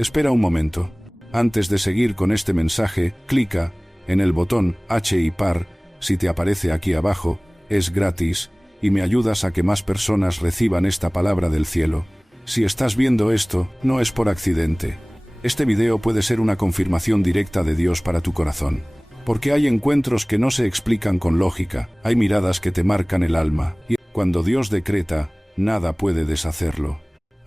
Espera un momento. Antes de seguir con este mensaje, clica en el botón H y par, si te aparece aquí abajo, es gratis, y me ayudas a que más personas reciban esta palabra del cielo. Si estás viendo esto, no es por accidente. Este video puede ser una confirmación directa de Dios para tu corazón. Porque hay encuentros que no se explican con lógica, hay miradas que te marcan el alma, y cuando Dios decreta, nada puede deshacerlo.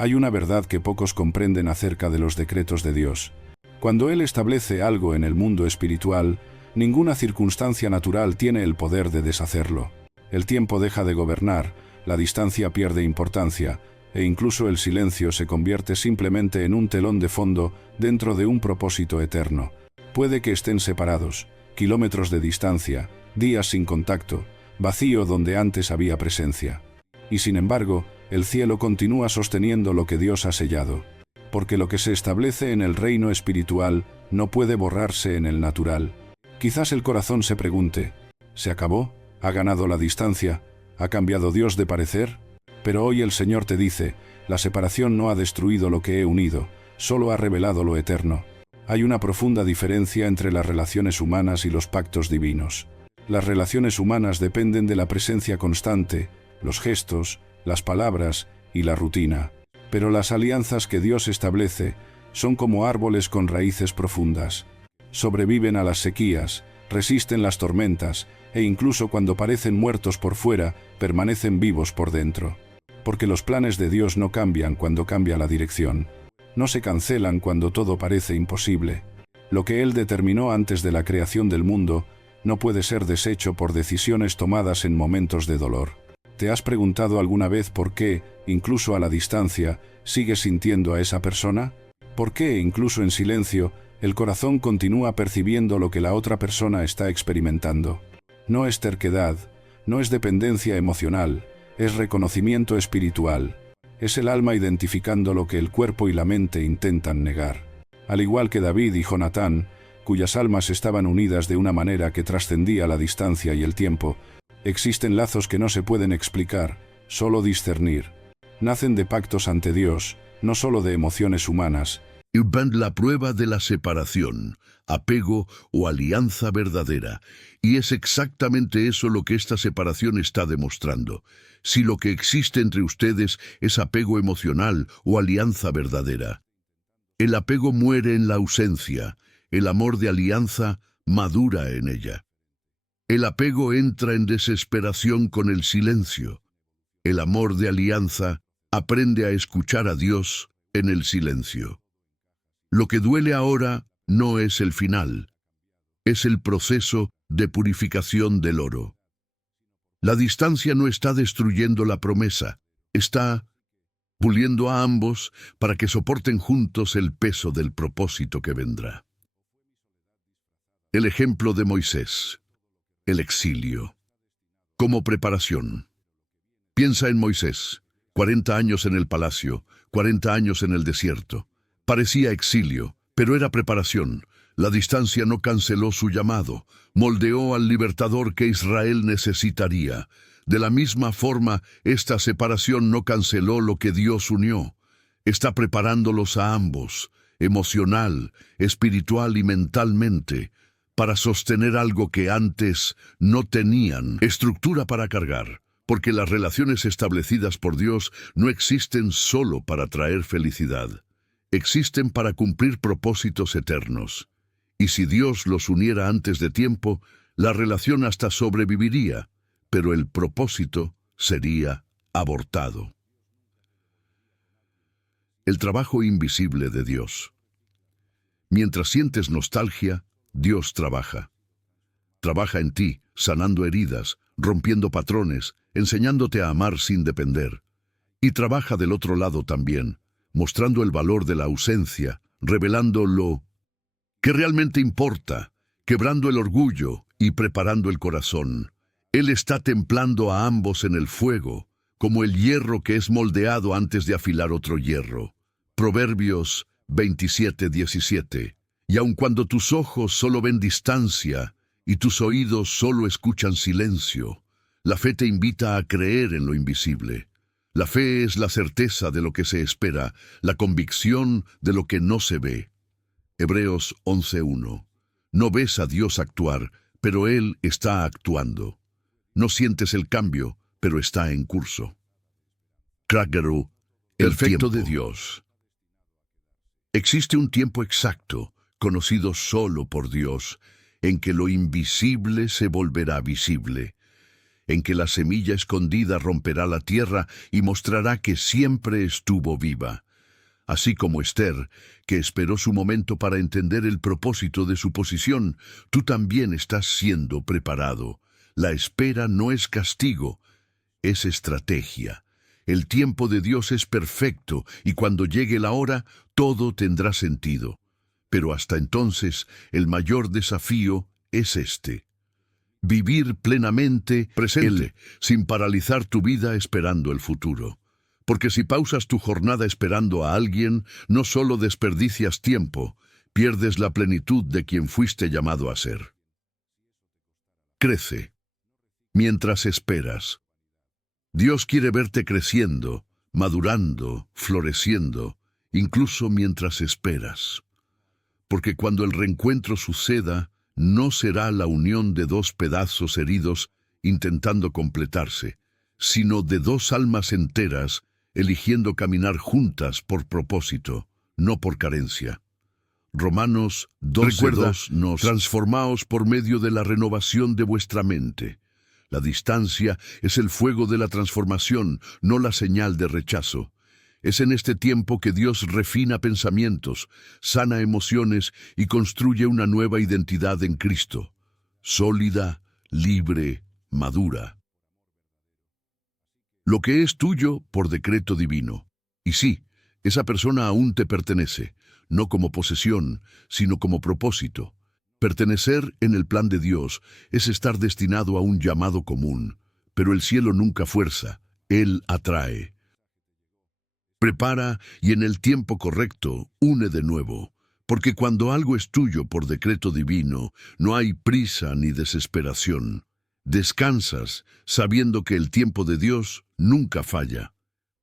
Hay una verdad que pocos comprenden acerca de los decretos de Dios. Cuando Él establece algo en el mundo espiritual, ninguna circunstancia natural tiene el poder de deshacerlo. El tiempo deja de gobernar, la distancia pierde importancia, e incluso el silencio se convierte simplemente en un telón de fondo dentro de un propósito eterno. Puede que estén separados, kilómetros de distancia, días sin contacto, vacío donde antes había presencia. Y sin embargo, el cielo continúa sosteniendo lo que Dios ha sellado. Porque lo que se establece en el reino espiritual no puede borrarse en el natural. Quizás el corazón se pregunte, ¿se acabó? ¿Ha ganado la distancia? ¿Ha cambiado Dios de parecer? Pero hoy el Señor te dice, la separación no ha destruido lo que he unido, solo ha revelado lo eterno. Hay una profunda diferencia entre las relaciones humanas y los pactos divinos. Las relaciones humanas dependen de la presencia constante, los gestos, las palabras y la rutina. Pero las alianzas que Dios establece son como árboles con raíces profundas. Sobreviven a las sequías, resisten las tormentas, e incluso cuando parecen muertos por fuera, permanecen vivos por dentro. Porque los planes de Dios no cambian cuando cambia la dirección. No se cancelan cuando todo parece imposible. Lo que Él determinó antes de la creación del mundo no puede ser deshecho por decisiones tomadas en momentos de dolor. ¿Te has preguntado alguna vez por qué, incluso a la distancia, sigues sintiendo a esa persona? ¿Por qué, incluso en silencio, el corazón continúa percibiendo lo que la otra persona está experimentando? No es terquedad, no es dependencia emocional, es reconocimiento espiritual. Es el alma identificando lo que el cuerpo y la mente intentan negar. Al igual que David y Jonatán, cuyas almas estaban unidas de una manera que trascendía la distancia y el tiempo, existen lazos que no se pueden explicar, solo discernir. Nacen de pactos ante Dios, no solo de emociones humanas. Y ven la prueba de la separación, apego o alianza verdadera. Y es exactamente eso lo que esta separación está demostrando. Si lo que existe entre ustedes es apego emocional o alianza verdadera. El apego muere en la ausencia, el amor de alianza madura en ella. El apego entra en desesperación con el silencio. El amor de alianza aprende a escuchar a Dios en el silencio. Lo que duele ahora no es el final, es el proceso de purificación del oro. La distancia no está destruyendo la promesa, está puliendo a ambos para que soporten juntos el peso del propósito que vendrá. El ejemplo de Moisés, el exilio, como preparación. Piensa en Moisés, 40 años en el palacio, 40 años en el desierto. Parecía exilio, pero era preparación. La distancia no canceló su llamado, moldeó al libertador que Israel necesitaría. De la misma forma, esta separación no canceló lo que Dios unió. Está preparándolos a ambos, emocional, espiritual y mentalmente, para sostener algo que antes no tenían estructura para cargar. Porque las relaciones establecidas por Dios no existen solo para traer felicidad. Existen para cumplir propósitos eternos. Y si Dios los uniera antes de tiempo, la relación hasta sobreviviría, pero el propósito sería abortado. El trabajo invisible de Dios. Mientras sientes nostalgia, Dios trabaja. Trabaja en ti, sanando heridas, rompiendo patrones, enseñándote a amar sin depender. Y trabaja del otro lado también, mostrando el valor de la ausencia, revelando lo que realmente importa, quebrando el orgullo y preparando el corazón. Él está templando a ambos en el fuego, como el hierro que es moldeado antes de afilar otro hierro. Proverbios 27:17. Y aun cuando tus ojos solo ven distancia y tus oídos solo escuchan silencio, la fe te invita a creer en lo invisible. La fe es la certeza de lo que se espera, la convicción de lo que no se ve. Hebreos 11:1. No ves a Dios actuar, pero Él está actuando. No sientes el cambio, pero está en curso. Krageru, el efecto de Dios. Existe un tiempo exacto, conocido solo por Dios, en que lo invisible se volverá visible, en que la semilla escondida romperá la tierra y mostrará que siempre estuvo viva. Así como Esther, que esperó su momento para entender el propósito de su posición, tú también estás siendo preparado. La espera no es castigo, es estrategia. El tiempo de Dios es perfecto y cuando llegue la hora, todo tendrá sentido. Pero hasta entonces, el mayor desafío es este: vivir plenamente presente, sin paralizar tu vida esperando el futuro. Porque si pausas tu jornada esperando a alguien, no solo desperdicias tiempo, pierdes la plenitud de quien fuiste llamado a ser. Crece. Mientras esperas. Dios quiere verte creciendo, madurando, floreciendo, incluso mientras esperas. Porque cuando el reencuentro suceda, no será la unión de dos pedazos heridos intentando completarse, sino de dos almas enteras eligiendo caminar juntas por propósito, no por carencia. Romanos 12:2 transformaos por medio de la renovación de vuestra mente. La distancia es el fuego de la transformación, no la señal de rechazo. Es en este tiempo que Dios refina pensamientos, sana emociones y construye una nueva identidad en Cristo, sólida, libre, madura. Lo que es tuyo por decreto divino. Y sí, esa persona aún te pertenece, no como posesión, sino como propósito. Pertenecer en el plan de Dios es estar destinado a un llamado común, pero el cielo nunca fuerza, Él atrae. Prepara y en el tiempo correcto une de nuevo, porque cuando algo es tuyo por decreto divino, no hay prisa ni desesperación. Descansas sabiendo que el tiempo de Dios nunca falla.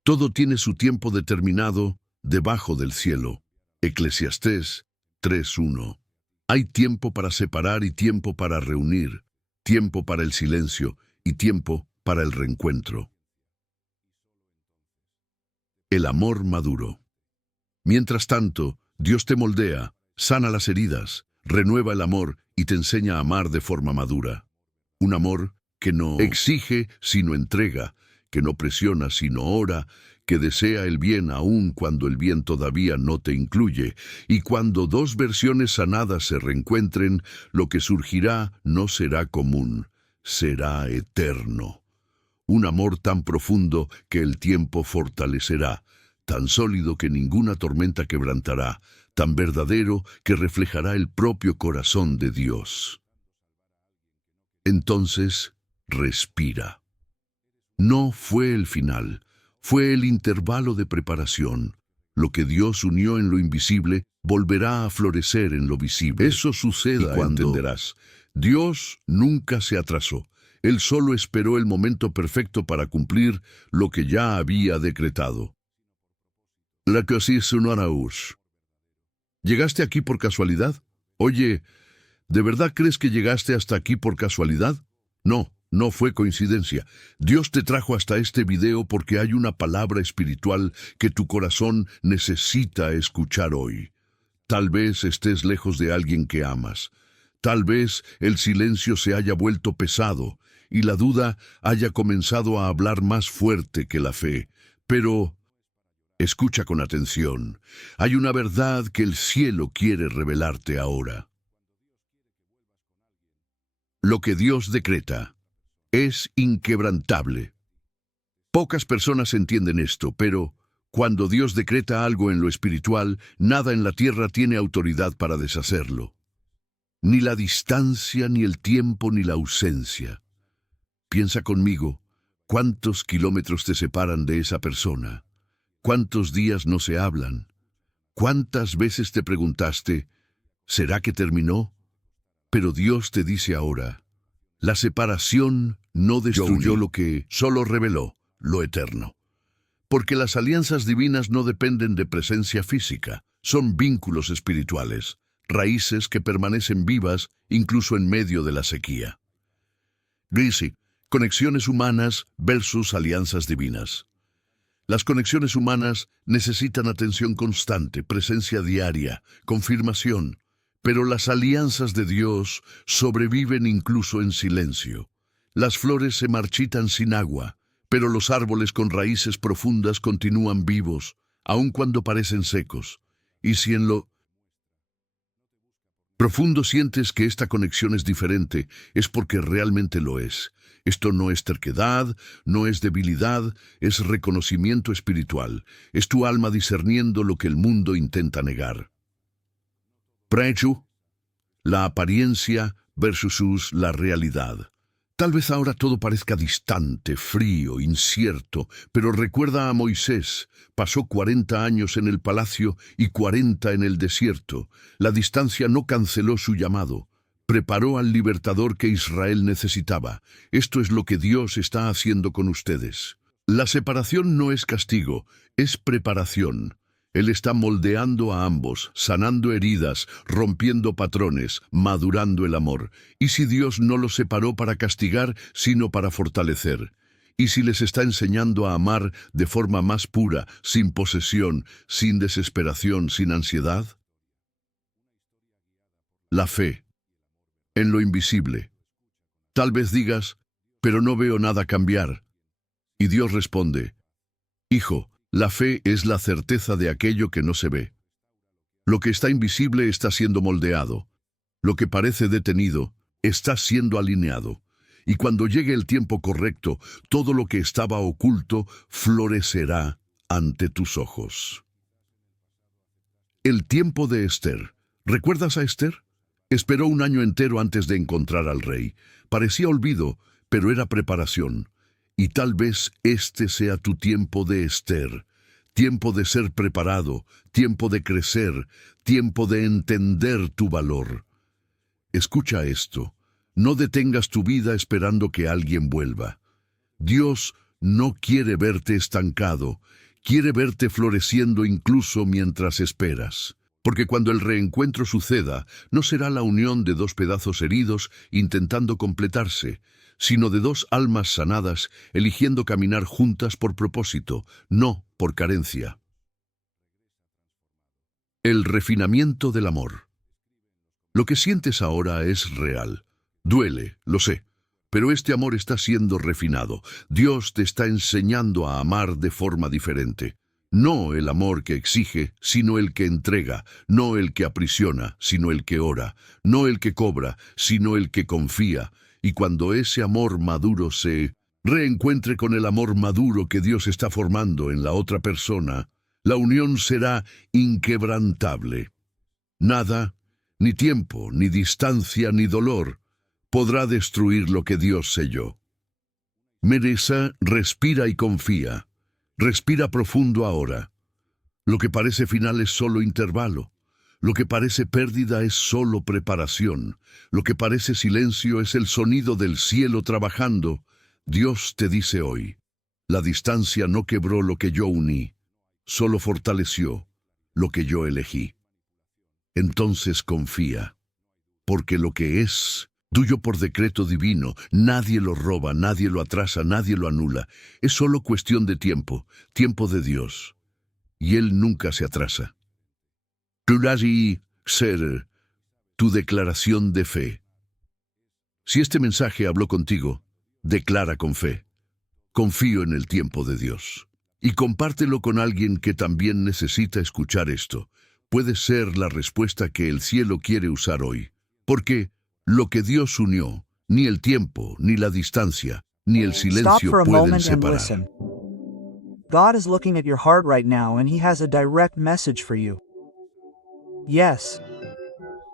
Todo tiene su tiempo determinado debajo del cielo. Eclesiastés 3:1. Hay tiempo para separar y tiempo para reunir, tiempo para el silencio y tiempo para el reencuentro. El amor maduro. Mientras tanto, Dios te moldea, sana las heridas, renueva el amor y te enseña a amar de forma madura. Un amor que no exige sino entrega, que no presiona sino ora, que desea el bien aun cuando el bien todavía no te incluye, y cuando dos versiones sanadas se reencuentren, lo que surgirá no será común, será eterno. Un amor tan profundo que el tiempo fortalecerá, tan sólido que ninguna tormenta quebrantará, tan verdadero que reflejará el propio corazón de Dios. Entonces, respira. No fue el final, fue el intervalo de preparación. Lo que Dios unió en lo invisible volverá a florecer en lo visible. Eso suceda, cuando entenderás. Dios nunca se atrasó. Él solo esperó el momento perfecto para cumplir lo que ya había decretado. La que así sonoraus. ¿Llegaste aquí por casualidad? Oye, ¿de verdad crees que llegaste hasta aquí por casualidad? No, no fue coincidencia. Dios te trajo hasta este video porque hay una palabra espiritual que tu corazón necesita escuchar hoy. Tal vez estés lejos de alguien que amas. Tal vez el silencio se haya vuelto pesado y la duda haya comenzado a hablar más fuerte que la fe. Pero escucha con atención. Hay una verdad que el cielo quiere revelarte ahora. Lo que Dios decreta es inquebrantable. Pocas personas entienden esto, pero cuando Dios decreta algo en lo espiritual, nada en la tierra tiene autoridad para deshacerlo. Ni la distancia, ni el tiempo, ni la ausencia. Piensa conmigo, ¿cuántos kilómetros te separan de esa persona? ¿Cuántos días no se hablan? ¿Cuántas veces te preguntaste, ¿será que terminó? Pero Dios te dice ahora, la separación no destruyó lo que solo reveló, lo eterno. Porque las alianzas divinas no dependen de presencia física, son vínculos espirituales, raíces que permanecen vivas incluso en medio de la sequía. Gracie, conexiones humanas versus alianzas divinas. Las conexiones humanas necesitan atención constante, presencia diaria, confirmación, pero las alianzas de Dios sobreviven incluso en silencio. Las flores se marchitan sin agua, pero los árboles con raíces profundas continúan vivos, aun cuando parecen secos. Y si en lo profundo sientes que esta conexión es diferente, es porque realmente lo es. Esto no es terquedad, no es debilidad, es reconocimiento espiritual. Es tu alma discerniendo lo que el mundo intenta negar. Preju, la apariencia versus la realidad. Tal vez ahora todo parezca distante, frío, incierto, pero recuerda a Moisés. Pasó 40 años en el palacio y 40 en el desierto. La distancia no canceló su llamado. Preparó al libertador que Israel necesitaba. Esto es lo que Dios está haciendo con ustedes. La separación no es castigo, es preparación. Él está moldeando a ambos, sanando heridas, rompiendo patrones, madurando el amor. ¿Y si Dios no los separó para castigar, sino para fortalecer? ¿Y si les está enseñando a amar de forma más pura, sin posesión, sin desesperación, sin ansiedad? La fe. En lo invisible. Tal vez digas, pero no veo nada cambiar. Y Dios responde, hijo, la fe es la certeza de aquello que no se ve. Lo que está invisible está siendo moldeado. Lo que parece detenido está siendo alineado. Y cuando llegue el tiempo correcto, todo lo que estaba oculto florecerá ante tus ojos. El tiempo de Esther. ¿Recuerdas a Esther? Esperó 1 año entero antes de encontrar al rey. Parecía olvido, pero era preparación. Y tal vez este sea tu tiempo de Esther, tiempo de ser preparado, tiempo de crecer, tiempo de entender tu valor. Escucha esto, no detengas tu vida esperando que alguien vuelva. Dios no quiere verte estancado, quiere verte floreciendo incluso mientras esperas. Porque cuando el reencuentro suceda, no será la unión de 2 pedazos heridos intentando completarse, sino de 2 almas sanadas, eligiendo caminar juntas por propósito, no por carencia. El refinamiento del amor. Lo que sientes ahora es real. Duele, lo sé, pero este amor está siendo refinado. Dios te está enseñando a amar de forma diferente. No el amor que exige, sino el que entrega, no el que aprisiona, sino el que ora, no el que cobra, sino el que confía. Y cuando ese amor maduro se reencuentre con el amor maduro que Dios está formando en la otra persona, la unión será inquebrantable. Nada, ni tiempo, ni distancia, ni dolor, podrá destruir lo que Dios selló. Mereza, respira y confía. Respira profundo ahora. Lo que parece final es solo intervalo. Lo que parece pérdida es solo preparación. Lo que parece silencio es el sonido del cielo trabajando. Dios te dice hoy, la distancia no quebró lo que yo uní, solo fortaleció lo que yo elegí. Entonces confía, porque lo que es tuyo por decreto divino, nadie lo roba, nadie lo atrasa, nadie lo anula. Es solo cuestión de tiempo, tiempo de Dios. Y Él nunca se atrasa. Ser tu declaración de fe. Si este mensaje habló contigo, declara con fe. Confío en el tiempo de Dios. Y compártelo con alguien que también necesita escuchar esto. Puede ser la respuesta que el cielo quiere usar hoy. Porque lo que Dios unió, ni el tiempo, ni la distancia, ni el silencio pueden separar. God is looking at your heart right now and He has a direct message for you. Yes.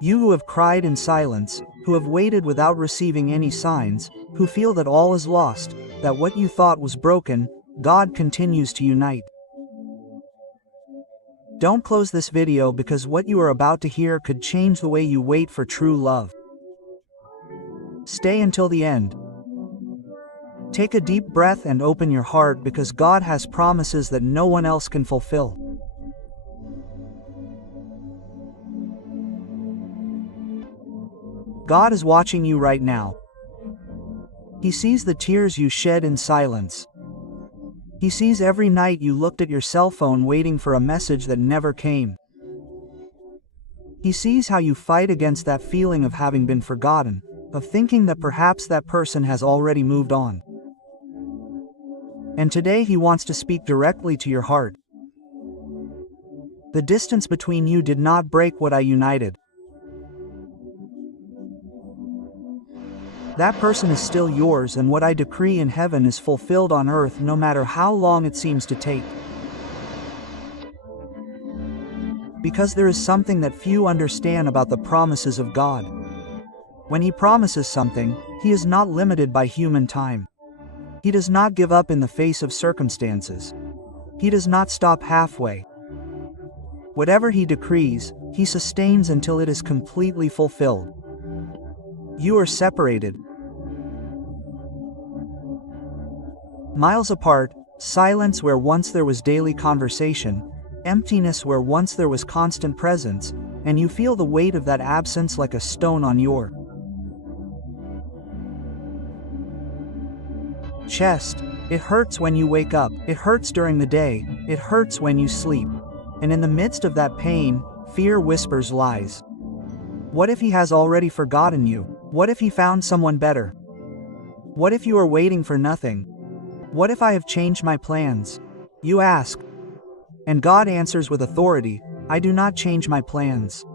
You who have cried in silence, who have waited without receiving any signs, who feel that all is lost, that what you thought was broken, God continues to unite. Don't close this video because what you are about to hear could change the way you wait for true love. Stay until the end. Take a deep breath and open your heart, because God has promises that no one else can fulfill. God is watching you right now. He sees the tears you shed in silence. He sees every night you looked at your cell phone waiting for a message that never came. He sees how you fight against that feeling of having been forgotten, of thinking that perhaps that person has already moved on. And today He wants to speak directly to your heart. The distance between you did not break what I united. That person is still yours, and what I decree in heaven is fulfilled on earth, no matter how long it seems to take. Because there is something that few understand about the promises of God. When He promises something, He is not limited by human time. He does not give up in the face of circumstances. He does not stop halfway. Whatever He decrees, He sustains until it is completely fulfilled. You are separated. Miles apart, silence where once there was daily conversation, emptiness where once there was constant presence, and you feel the weight of that absence like a stone on your chest. It hurts when you wake up, it hurts during the day, it hurts when you sleep. And in the midst of that pain, fear whispers lies. What if He has already forgotten you? What if He found someone better? What if you are waiting for nothing? What if I have changed my plans? You ask. And God answers with authority, I do not change my plans.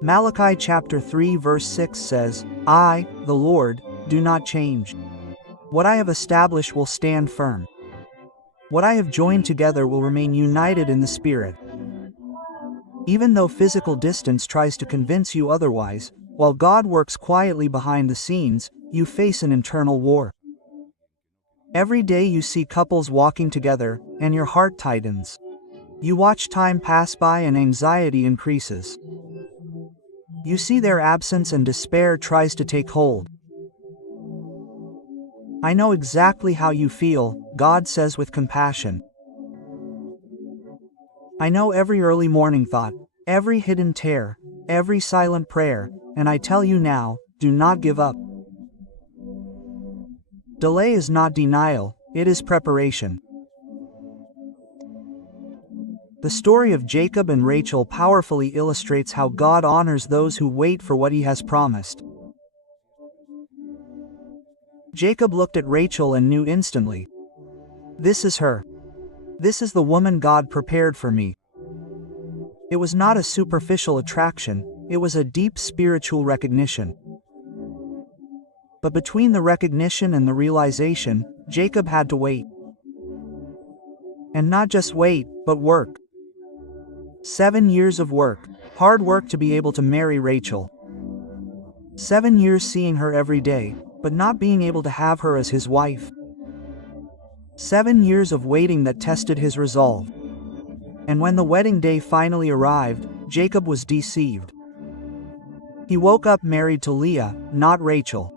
Malachi chapter 3 verse 6 says, I, the Lord, do not change. What I have established will stand firm. What I have joined together will remain united in the Spirit. Even though physical distance tries to convince you otherwise, while God works quietly behind the scenes, you face an internal war. Every day you see couples walking together, and your heart tightens. You watch time pass by and anxiety increases. You see their absence and despair tries to take hold. I know exactly how you feel, God says with compassion. I know every early morning thought, every hidden tear, every silent prayer, and I tell you now, do not give up. Delay is not denial, it is preparation. The story of Jacob and Rachel powerfully illustrates how God honors those who wait for what He has promised. Jacob looked at Rachel and knew instantly. This is her. This is the woman God prepared for me. It was not a superficial attraction, it was a deep spiritual recognition. But between the recognition and the realization, Jacob had to wait. And not just wait, but work. 7 years of work, hard work to be able to marry Rachel. 7 years seeing her every day, but not being able to have her as his wife. 7 years of waiting that tested his resolve. And when the wedding day finally arrived, Jacob was deceived. He woke up married to Leah, not Rachel.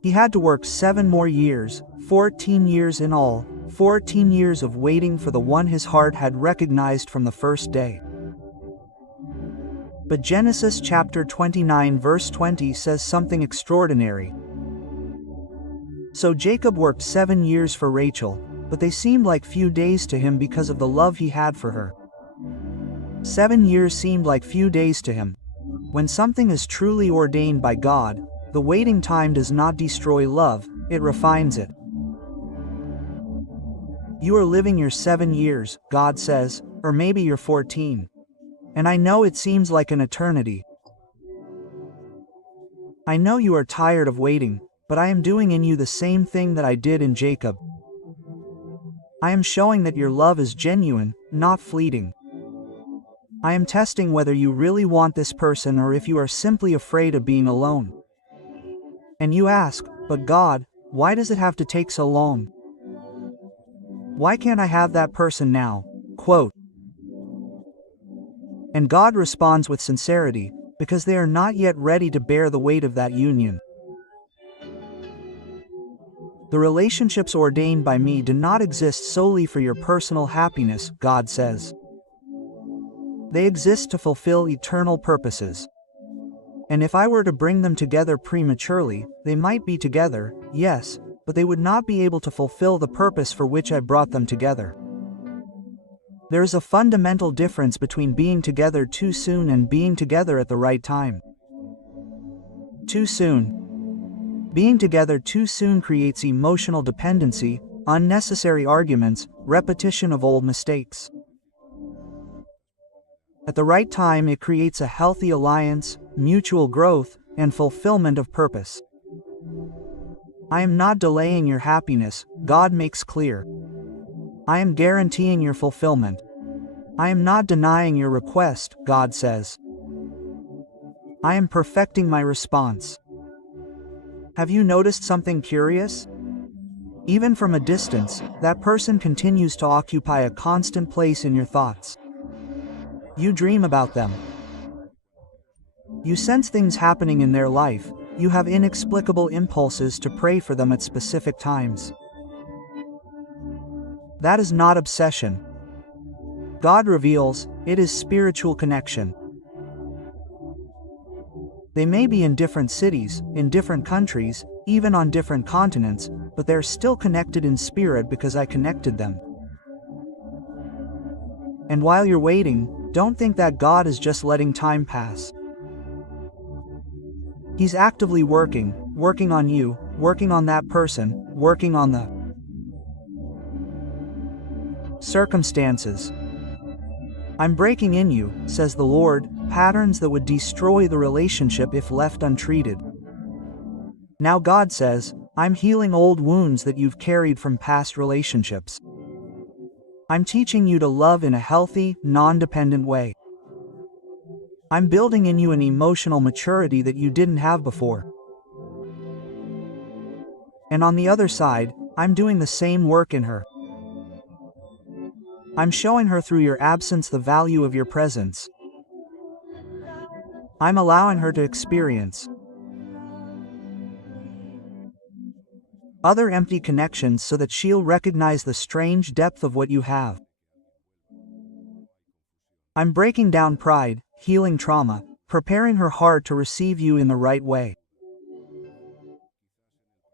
He had to work 7 more years, 14 years in all, 14 years of waiting for the one his heart had recognized from the first day. But Genesis chapter 29 verse 20 says something extraordinary. So Jacob worked 7 years for Rachel, but they seemed like few days to him because of the love he had for her. 7 years seemed like few days to him. When something is truly ordained by God, the waiting time does not destroy love, it refines it. You are living your 7 years, God says, or maybe you're 14. And I know it seems like an eternity. I know you are tired of waiting, but I am doing in you the same thing that I did in Jacob. I am showing that your love is genuine, not fleeting. I am testing whether you really want this person or if you are simply afraid of being alone. And you ask, but God, why does it have to take so long? Why can't I have that person now? Quote. And God responds with sincerity, because they are not yet ready to bear the weight of that union. The relationships ordained by me do not exist solely for your personal happiness, God says. They exist to fulfill eternal purposes. And if I were to bring them together prematurely, they might be together, yes, but they would not be able to fulfill the purpose for which I brought them together. There is a fundamental difference between being together too soon and being together at the right time. Too soon. Being together too soon creates emotional dependency, unnecessary arguments, repetition of old mistakes. At the right time, it creates a healthy alliance, mutual growth, and fulfillment of purpose. I am not delaying your happiness, God makes clear. I am guaranteeing your fulfillment. I am not denying your request, God says. I am perfecting my response. Have you noticed something curious? Even from a distance, that person continues to occupy a constant place in your thoughts. You dream about them. You sense things happening in their life. You have inexplicable impulses to pray for them at specific times. That is not obsession. God reveals, it is spiritual connection. They may be in different cities, in different countries, even on different continents, but they're still connected in spirit because I connected them. And while you're waiting, don't think that God is just letting time pass. He's actively working on you, working on that person, working on the circumstances. I'm breaking in you, says the Lord, patterns that would destroy the relationship if left untreated. Now God says, I'm healing old wounds that you've carried from past relationships. I'm teaching you to love in a healthy, non-dependent way. I'm building in you an emotional maturity that you didn't have before. And on the other side, I'm doing the same work in her. I'm showing her through your absence the value of your presence. I'm allowing her to experience other empty connections so that she'll recognize the strange depth of what you have. I'm breaking down pride, healing trauma, preparing her heart to receive you in the right way.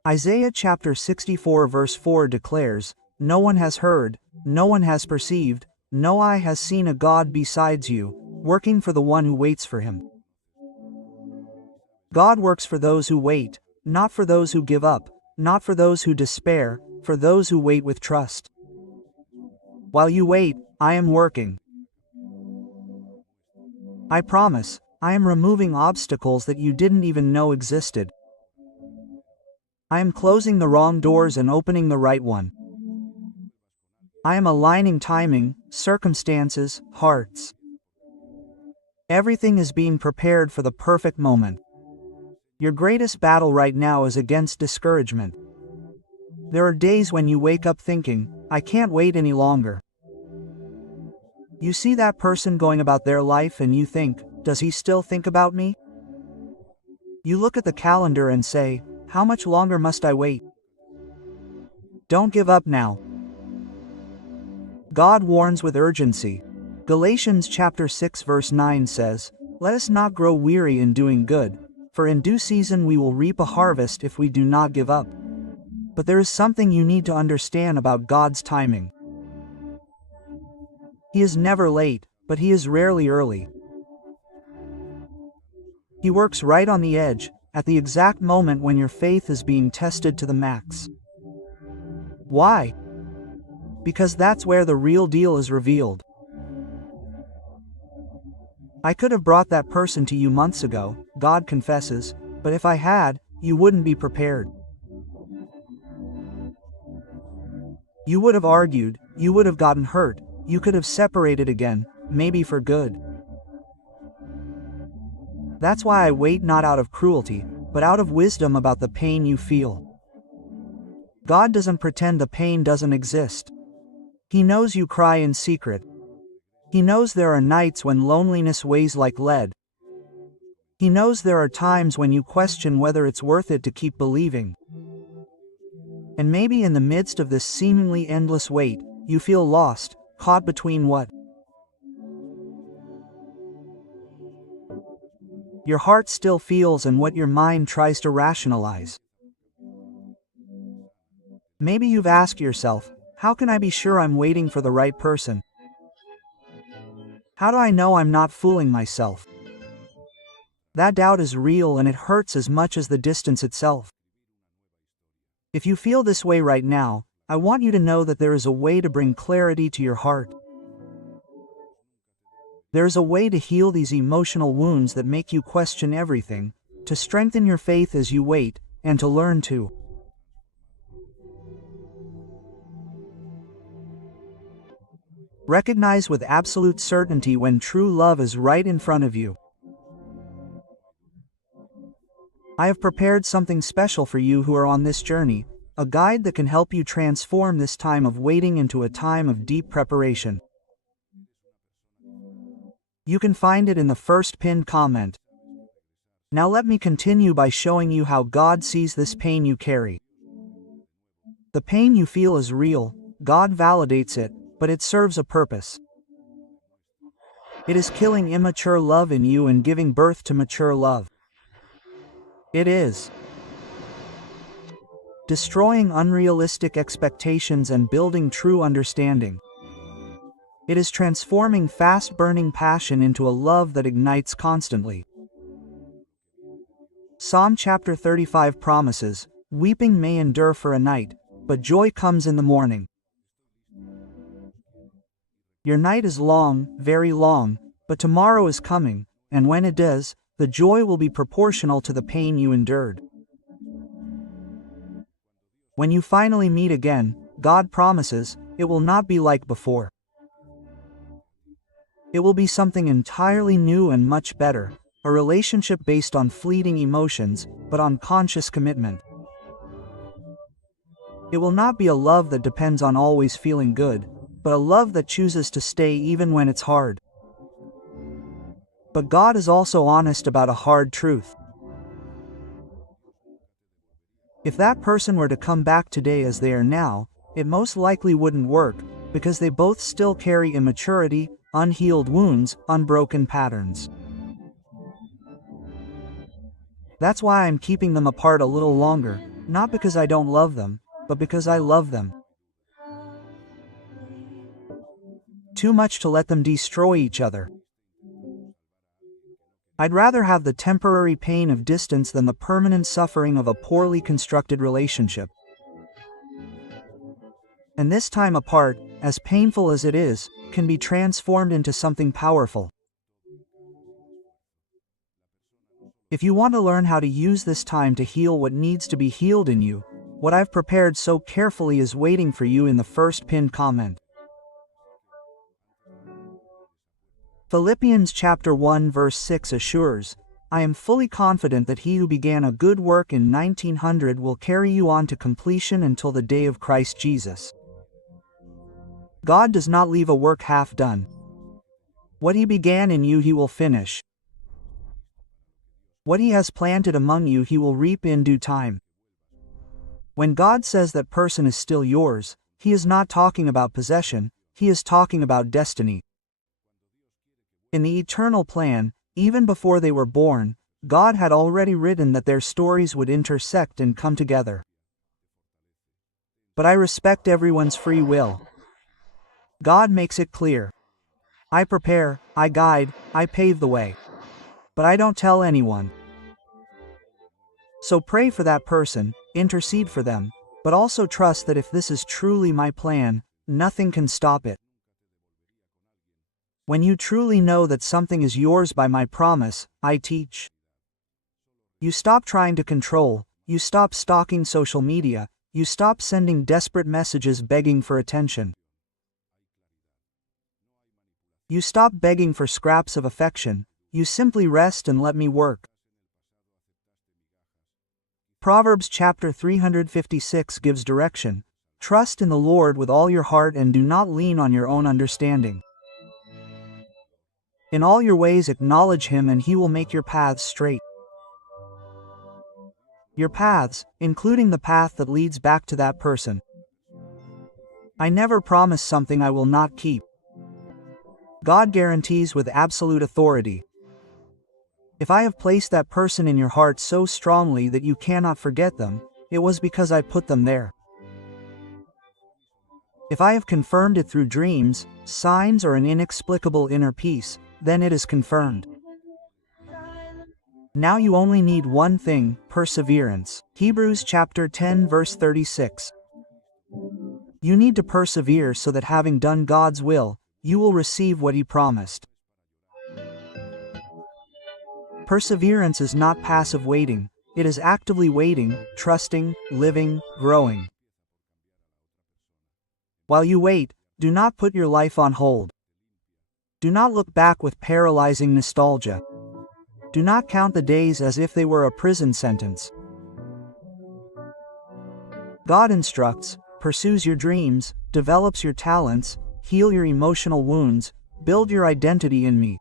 Isaiah chapter 64 verse 4 declares, No one has heard, no one has perceived, no eye has seen a God besides you, working for the one who waits for him. God works for those who wait, not for those who give up, not for those who despair, for those who wait with trust. While you wait, I am working. I promise, I am removing obstacles that you didn't even know existed. I am closing the wrong doors and opening the right one. I am aligning timing, circumstances, hearts. Everything is being prepared for the perfect moment. Your greatest battle right now is against discouragement. There are days when you wake up thinking, I can't wait any longer. You see that person going about their life and you think, does he still think about me? You look at the calendar and say, how much longer must I wait? Don't give up now. God warns with urgency. Galatians chapter 6 verse 9 says, Let us not grow weary in doing good, for in due season we will reap a harvest if we do not give up. But there is something you need to understand about God's timing. He is never late, but he is rarely early. He works right on the edge, at the exact moment when your faith is being tested to the max. Why? Because that's where the real deal is revealed. I could have brought that person to you months ago, God confesses, but if I had, you wouldn't be prepared. You would have argued, you would have gotten hurt, you could have separated again, maybe for good. That's why I wait not out of cruelty, but out of wisdom about the pain you feel. God doesn't pretend the pain doesn't exist. He knows you cry in secret. He knows there are nights when loneliness weighs like lead. He knows there are times when you question whether it's worth it to keep believing. And maybe in the midst of this seemingly endless wait, you feel lost, caught between what your heart still feels and what your mind tries to rationalize. Maybe you've asked yourself, how can I be sure I'm waiting for the right person? How do I know I'm not fooling myself? That doubt is real and it hurts as much as the distance itself. If you feel this way right now, I want you to know that there is a way to bring clarity to your heart. There is a way to heal these emotional wounds that make you question everything, to strengthen your faith as you wait, and to learn to recognize with absolute certainty when true love is right in front of you. I have prepared something special for you who are on this journey, a guide that can help you transform this time of waiting into a time of deep preparation. You can find it in the first pinned comment. Now let me continue by showing you how God sees this pain you carry. The pain you feel is real, God validates it, but it serves a purpose. It is killing immature love in you and giving birth to mature love. It is destroying unrealistic expectations and building true understanding. It is transforming fast-burning passion into a love that ignites constantly. Psalm chapter 35 promises, "Weeping may endure for a night, but joy comes in the morning." Your night is long, very long, but tomorrow is coming, and when it does, the joy will be proportional to the pain you endured. When you finally meet again, God promises, it will not be like before. It will be something entirely new and much better, a relationship based on fleeting emotions, but on conscious commitment. It will not be a love that depends on always feeling good, but a love that chooses to stay even when it's hard. But God is also honest about a hard truth. If that person were to come back today as they are now, it most likely wouldn't work, because they both still carry immaturity, unhealed wounds, unbroken patterns. That's why I'm keeping them apart a little longer, not because I don't love them, but because I love them too much to let them destroy each other. I'd rather have the temporary pain of distance than the permanent suffering of a poorly constructed relationship. And this time apart, as painful as it is, can be transformed into something powerful. If you want to learn how to use this time to heal what needs to be healed in you, what I've prepared so carefully is waiting for you in the first pinned comment. Philippians chapter 1 verse 6 assures, "I am fully confident that he who began a good work in 1900 will carry you on to completion until the day of Christ Jesus." God does not leave a work half done. What he began in you he will finish. What he has planted among you he will reap in due time. When God says that person is still yours, he is not talking about possession, he is talking about destiny. In the eternal plan, even before they were born, God had already written that their stories would intersect and come together. But I respect everyone's free will. God makes it clear. I prepare, I guide, I pave the way. But I don't tell anyone. So pray for that person, intercede for them, but also trust that if this is truly my plan, nothing can stop it. When you truly know that something is yours by my promise, I teach. You stop trying to control, you stop stalking social media, you stop sending desperate messages begging for attention. You stop begging for scraps of affection, you simply rest and let me work. Proverbs chapter 356 gives direction. Trust in the Lord with all your heart and do not lean on your own understanding. In all your ways acknowledge him and he will make your paths straight. Your paths, including the path that leads back to that person. I never promise something I will not keep. God guarantees with absolute authority. If I have placed that person in your heart so strongly that you cannot forget them, it was because I put them there. If I have confirmed it through dreams, signs, or an inexplicable inner peace, then it is confirmed. Now you only need one thing: perseverance. Hebrews chapter 10 verse 36. You need to persevere so that having done God's will, you will receive what He promised. Perseverance is not passive waiting, it is actively waiting, trusting, living, growing. While you wait, do not put your life on hold. Do not look back with paralyzing nostalgia. Do not count the days as if they were a prison sentence. God instructs, pursues your dreams, develops your talents, heal your emotional wounds, build your identity in me.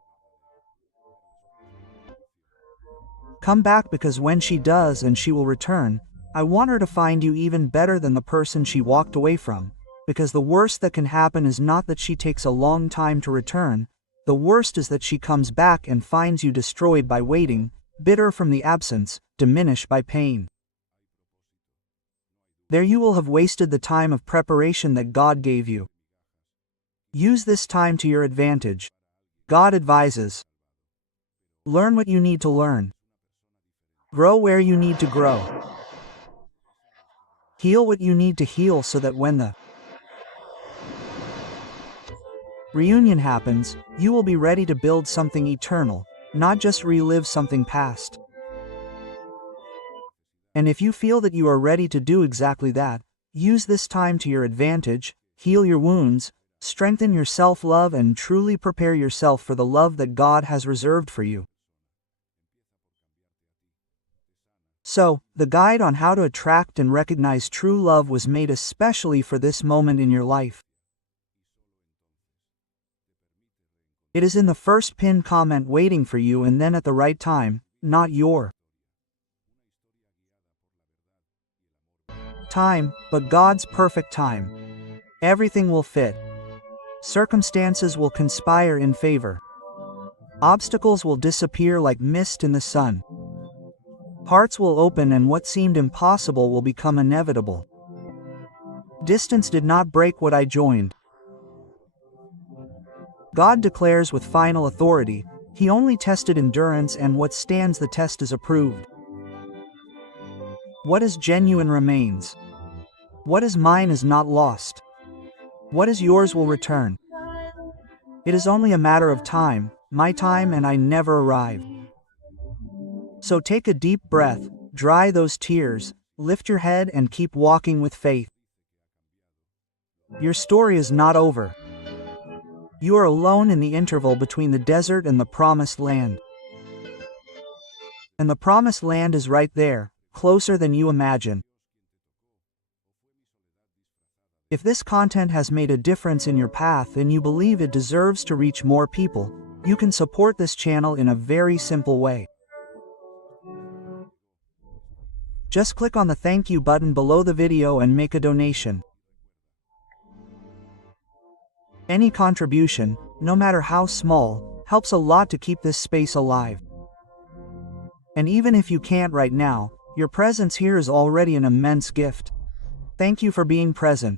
Come back, because when she does, and she will return, I want her to find you even better than the person she walked away from, because the worst that can happen is not that she takes a long time to return, the worst is that she comes back and finds you destroyed by waiting, bitter from the absence, diminished by pain. There you will have wasted the time of preparation that God gave you. Use this time to your advantage. God advises. Learn what you need to learn. Grow where you need to grow. Heal what you need to heal so that when the reunion happens, you will be ready to build something eternal, not just relive something past. And if you feel that you are ready to do exactly that, use this time to your advantage, heal your wounds, strengthen your self-love, and truly prepare yourself for the love that God has reserved for you. So, the guide on how to attract and recognize true love was made especially for this moment in your life. It is in the first pinned comment waiting for you, and then at the right time, not your time, but God's perfect time. Everything will fit. Circumstances will conspire in favor. Obstacles will disappear like mist in the sun. Hearts will open, and what seemed impossible will become inevitable. Distance did not break what I joined. God declares with final authority, He only tested endurance, and what stands the test is approved. What is genuine remains. What is mine is not lost. What is yours will return. It is only a matter of time, my time, and I never arrive. So take a deep breath, dry those tears, lift your head, and keep walking with faith. Your story is not over. You are alone in the interval between the desert and the promised land. And the promised land is right there, closer than you imagine. If this content has made a difference in your path and you believe it deserves to reach more people, you can support this channel in a very simple way. Just click on the thank you button below the video and make a donation. Any contribution, no matter how small, helps a lot to keep this space alive. And even if you can't right now, your presence here is already an immense gift. Thank you for being present.